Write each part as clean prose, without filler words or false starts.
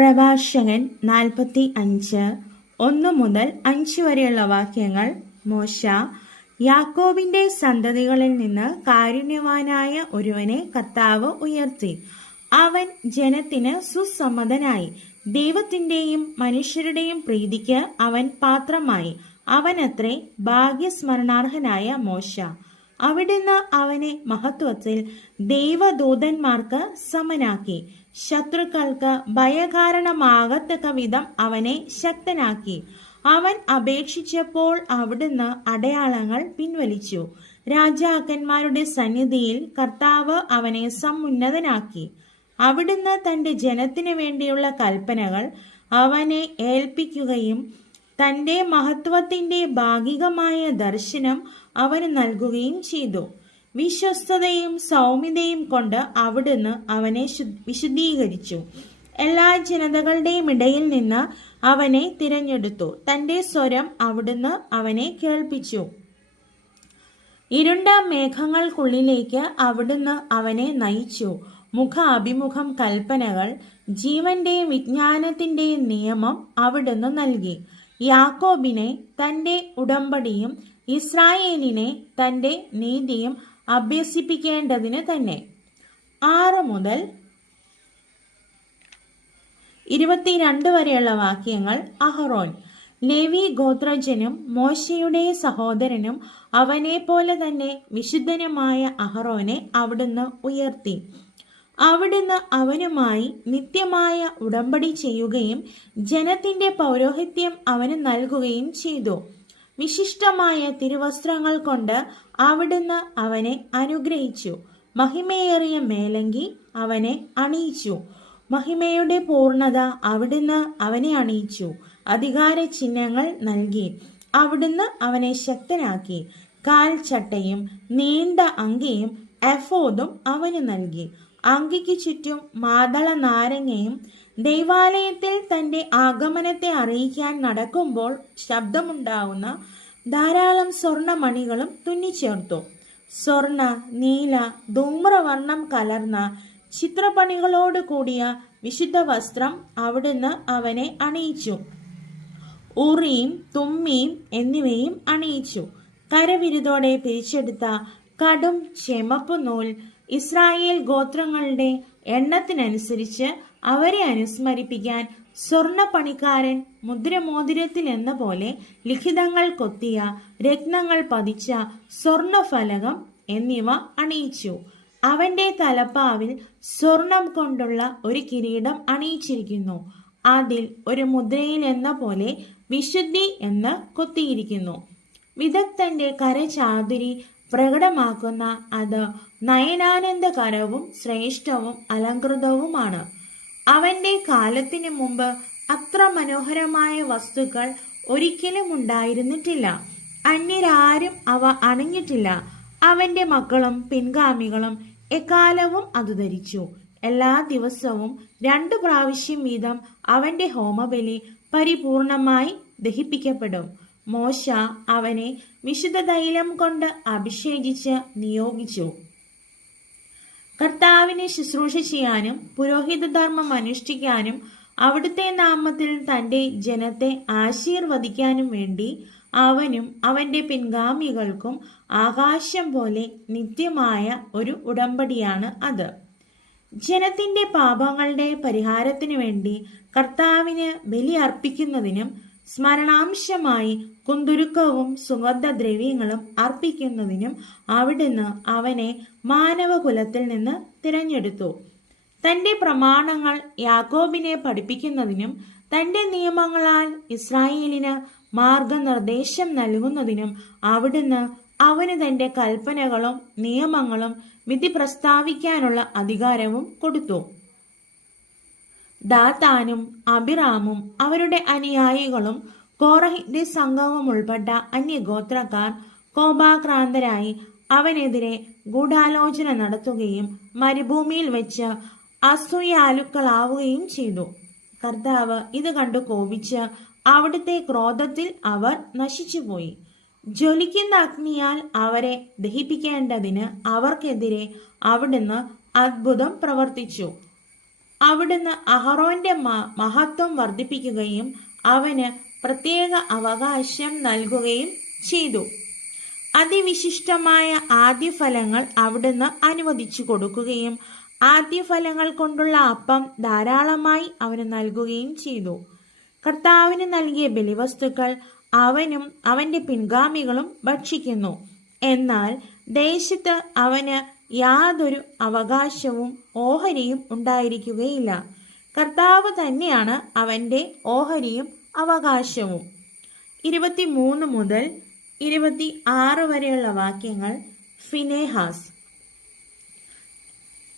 പ്രഭാഷകൻ 45 1 മുതൽ 5 വരെയുള്ള വാക്യങ്ങൾ. മോശ, യാക്കോബിന്റെ സന്തതികളിൽ നിന്ന് കാരുണ്യവാനായ ഒരുവനെ കർത്താവ് ഉയർത്തി. അവൻ ജനത്തിന് സുസമ്മതനായി. ദൈവത്തിന്റെയും മനുഷ്യരുടെയും പ്രീതിക്ക് അവൻ പാത്രമായി. അവനത്രേ ഭാഗ്യസ്മരണാർഹനായ മോശ. അവിടുന്ന് അവനെ മഹത്വത്തിൽ ദൈവദൂതന്മാർക്ക് സമനാക്കി. ശത്രുക്കൾക്ക് ഭയകാരണമാകത്തക്ക വിധം അവനെ ശക്തനാക്കി. അവൻ അപേക്ഷിച്ചപ്പോൾ അവിടുന്ന് അടയാളങ്ങൾ പിൻവലിച്ചു. രാജാക്കന്മാരുടെ സന്നിധിയിൽ കർത്താവ് അവനെ സമുന്നതനാക്കി. അവിടുന്ന് തന്റെ ജനത്തിനു വേണ്ടിയുള്ള കൽപ്പനകൾ അവനെ ഏൽപ്പിക്കുകയും തന്റെ മഹത്വത്തിന്റെ ഭാഗികമായ ദർശനം അവന് നൽകുകയും ചെയ്തു. വിശ്വസ്തതയും സൗമ്യതയും കൊണ്ട് അവിടുന്ന് അവനെ വിശുദ്ധീകരിച്ചു. എല്ലാ ജനതകളുടെയും ഇടയിൽ നിന്ന് അവനെ തിരഞ്ഞെടുത്തു. തന്റെ സ്വരം അവിടുന്ന് അവനെ കേൾപ്പിച്ചു. ഇരുണ്ട മേഘങ്ങൾക്കുള്ളിലേക്ക് അവിടുന്ന് അവനെ നയിച്ചു. മുഖാഭിമുഖം കൽപ്പനകൾ, ജീവന്റെയും വിജ്ഞാനത്തിന്റെയും നിയമം അവിടുന്ന് നൽകി. യാക്കോബിനെ തന്റെ ഉടമ്പടിയും ഇസ്രായേലിനെ തന്റെ നീതിയും അഭ്യസിപ്പിക്കേണ്ടതിന് തന്നെ. 6 മുതൽ 22 വരെയുള്ള വാക്യങ്ങൾ. അഹറോൻ, ലേവി ഗോത്രജനും മോശയുടെ സഹോദരനും അവനെ പോലെ തന്നെ വിശുദ്ധനുമായ അഹറോനെ അവിടുന്ന് ഉയർത്തി. അവിടുന്ന് അവനുമായി നിത്യമായ ഉടമ്പടി ചെയ്യുകയും ജനത്തിന്റെ പൗരോഹിത്യം അവന് നൽകുകയും ചെയ്തു. വിശിഷ്ടമായ തിരുവസ്ത്രങ്ങൾ കൊണ്ട് അവിടുന്ന് അവനെ അനുഗ്രഹിച്ചു. മഹിമയേറിയ മേലങ്കി അവനെ അണിയിച്ചു. മഹിമയുടെ പൂർണ്ണത അവിടുന്ന് അവനെ അണിയിച്ചു. അധികാര ചിഹ്നങ്ങൾ നൽകി അവിടുന്ന് അവനെ ശക്തനാക്കി. കാൽച്ചട്ടയും നീണ്ട അങ്കിയും എഫോദും അവന് നൽകി. അങ്കിക്ക് ചുറ്റും മാതള നാരങ്ങയും ദൈവാലയത്തിൽ തന്റെ ആഗമനത്തെ അറിയിക്കാൻ നടക്കുമ്പോൾ ശബ്ദമുണ്ടാകുന്ന ധാരാളം സ്വർണമണികളും തുന്നിച്ചേർത്തു. സ്വർണ, നീല, ധൂമ്രവർണം കലർന്ന ചിത്രപ്പണികളോട് കൂടിയ വിശുദ്ധ വസ്ത്രം അവിടുന്ന് അവനെ അണിയിച്ചു. ഉറിയും തുമ്മിയും എന്നിവയും അണിയിച്ചു. കരവിരുതോടെ പിരിച്ചെടുത്ത കടും ചെമപ്പ് നൂൽ ഇസ്രായേൽ ഗോത്രങ്ങളുടെ എണ്ണത്തിനനുസരിച്ച് അവരെ അനുസ്മരിപ്പിക്കാൻ സ്വർണപ്പണിക്കാരൻ മുദ്രമോതിരത്തിൽ എന്ന പോലെ ലിഖിതങ്ങൾ കൊത്തിയ രത്നങ്ങൾ പതിച്ച സ്വർണഫലകം എന്നിവ അണിയിച്ചു. അവന്റെ തലപ്പാവിൽ സ്വർണം കൊണ്ടുള്ള ഒരു കിരീടം അണിയിച്ചിരിക്കുന്നു. അതിൽ ഒരു മുദ്രയിൽ എന്ന പോലെ വിശുദ്ധി എന്ന് കൊത്തിയിരിക്കുന്നു. വിദഗ്ധന്റെ കരചാതുരി പ്രകടമാക്കുന്ന അത് നയനാനന്ദകരവും ശ്രേഷ്ഠവും അലങ്കൃതവുമാണ്. അവന്റെ കാലത്തിനു മുമ്പ് അത്ര മനോഹരമായ വസ്തുക്കൾ ഒരിക്കലും ഉണ്ടായിരുന്നിട്ടില്ല. അന്യരാരും അവ അണിഞ്ഞിട്ടില്ല. അവന്റെ മക്കളും പിൻഗാമികളും എക്കാലവും അത് ധരിച്ചു. എല്ലാ ദിവസവും 2 പ്രാവശ്യം വീതം അവന്റെ ഹോമബലി പരിപൂർണമായി ദഹിപ്പിക്കപ്പെടും. മോശ അവനെ വിശുദ്ധ തൈലം കൊണ്ട് അഭിഷേകിച്ച് നിയോഗിച്ചു. കർത്താവിനെ ശുശ്രൂഷ ചെയ്യാനും പുരോഹിത ധർമ്മം അനുഷ്ഠിക്കാനും അവിടുത്തെ നാമത്തിൽ തന്റെ ജനത്തെ ആശീർവദിക്കാനും വേണ്ടി അവനും അവന്റെ പിൻഗാമികൾക്കും ആകാശം പോലെ നിത്യമായ ഒരു ഉടമ്പടിയാണ് അത്. ജനത്തിന്റെ പാപങ്ങളുടെ പരിഹാരത്തിനു വേണ്ടി കർത്താവിന് ബലി അർപ്പിക്കുന്നതിനും സ്മരണാംശമായി കുന്തുരുക്കവും സുഗന്ധദ്രവ്യങ്ങളും അർപ്പിക്കുന്നതിനും അവിടുന്ന് അവനെ മാനവകുലത്തിൽ നിന്ന് തിരഞ്ഞെടുത്തു. തന്റെ പ്രമാണങ്ങൾ യാക്കോബിനെ പഠിപ്പിക്കുന്നതിനും തന്റെ നിയമങ്ങളാൽ ഇസ്രായേലിന് മാർഗനിർദ്ദേശം നൽകുന്നതിനും അവിടുന്ന് അവന് തന്റെ കൽപ്പനകളും നിയമങ്ങളും വിധി പ്രസ്താവിക്കാനുള്ള അധികാരവും കൊടുത്തു. ദാതാനും അബിറാമും അവരുടെ അനുയായികളും കോറഹിന്റെ സംഘവും ഉൾപ്പെട്ട അന്യഗോത്രക്കാർ കോപാക്രാന്തരായി അവനെതിരെ ഗൂഢാലോചന നടത്തുകയും മരുഭൂമിയിൽ വെച്ച് അസൂയാലുക്കളാവുകയും ചെയ്തു. കർത്താവ് ഇത് കണ്ടു കോപിച്ച് അവിടുത്തെ ക്രോധത്തിൽ അവർ നശിച്ചുപോയി. ജ്വലിക്കുന്ന അഗ്നിയാൽ അവരെ ദഹിപ്പിക്കേണ്ടതിന് അവർക്കെതിരെ അവിടുന്ന് അത്ഭുതം പ്രവർത്തിച്ചു. അവിടുന്ന് അഹറോന്റെ മഹത്വം വർദ്ധിപ്പിക്കുകയും അവന് പ്രത്യേക അവകാശം നൽകുകയും ചെയ്തു. അതിവിശിഷ്ടമായ ആദ്യഫലങ്ങൾ അവിടുന്ന് അനുവദിച്ചു കൊടുക്കുകയും ആദ്യഫലങ്ങൾ കൊണ്ടുള്ള അപ്പം ധാരാളമായി അവന് നൽകുകയും ചെയ്തു. കർത്താവിന് നൽകിയ ബലിവസ്തുക്കൾ അവനും അവന്റെ പിൻഗാമികളും ഭക്ഷിക്കുന്നു. എന്നാൽ ദേശത്ത് അവന് യാതൊരു അവകാശവും ഓഹരിയും ഉണ്ടായിരിക്കുകയില്ല. കർത്താവ് തന്നെയാണ് അവന്റെ ഓഹരിയും അവകാശവും. 23 മുതൽ 26 വരെയുള്ള വാക്യങ്ങൾ. ഫിനെഹാസ്.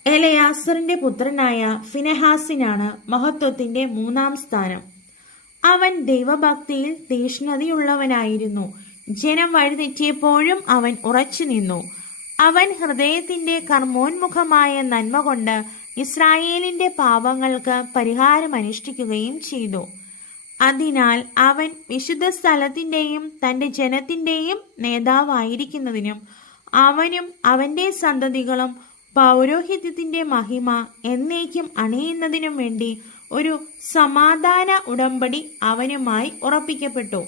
എലയാസറിന്റെ പുത്രനായ ഫിനെഹാസിനാണ് മഹത്വത്തിന്റെ 3-ാം സ്ഥാനം. അവൻ ദൈവഭക്തിയിൽ തീഷ്ണതയുള്ളവനായിരുന്നു. ജനം വഴിതെറ്റിയപ്പോഴും അവൻ ഉറച്ചു നിന്നു. അവൻ ഹൃദയത്തിന്റെ കർമ്മോന്മുഖമായ നന്മ കൊണ്ട് ഇസ്രായേലിന്റെ പാപങ്ങൾക്ക് പരിഹാരം അനുഷ്ഠിക്കുകയും ചെയ്തു. അതിനാൽ അവൻ വിശുദ്ധ സ്ഥലത്തിന്റെയും തന്റെ ജനത്തിന്റെയും നേതാവായിരിക്കുന്നതിനും അവനും അവന്റെ സന്തതികളും പൗരോഹിത്യത്തിന്റെ മഹിമ എന്നേക്കും അണിയുന്നതിനും വേണ്ടി ഒരു സമാധാന ഉടമ്പടി അവനുമായി ഉറപ്പിക്കപ്പെട്ടു.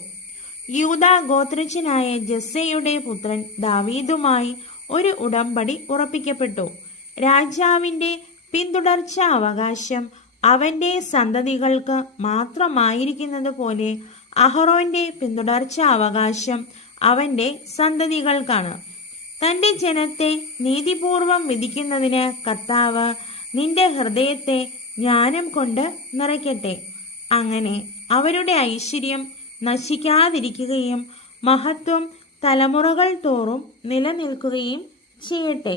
യൂദാ ഗോത്രജനായ ജസ്സയുടെ പുത്രൻ ദാവീദുമായി ഒരു ഉടമ്പടി ഉറപ്പിക്കപ്പെട്ടു. രാജാവിന്റെ പിന്തുടർച്ചാ അവകാശം അവന്റെ സന്തതികൾക്ക് മാത്രമായിരിക്കുന്നത് പോലെ അഹറോന്റെ പിന്തുടർച്ചാ അവകാശം അവന്റെ സന്തതികൾക്കാണ്. തന്റെ ജനത്തെ നീതിപൂർവം വിധിക്കുന്നതിന് കർത്താവ് നിന്റെ ഹൃദയത്തെ ജ്ഞാനം കൊണ്ട് നിറയ്ക്കട്ടെ. അങ്ങനെ അവരുടെ ഐശ്വര്യം നശിക്കാതിരിക്കുകയും മഹത്വം തലമുറകൾ തോറും നിലനിൽക്കുകയും ചെയ്യട്ടെ.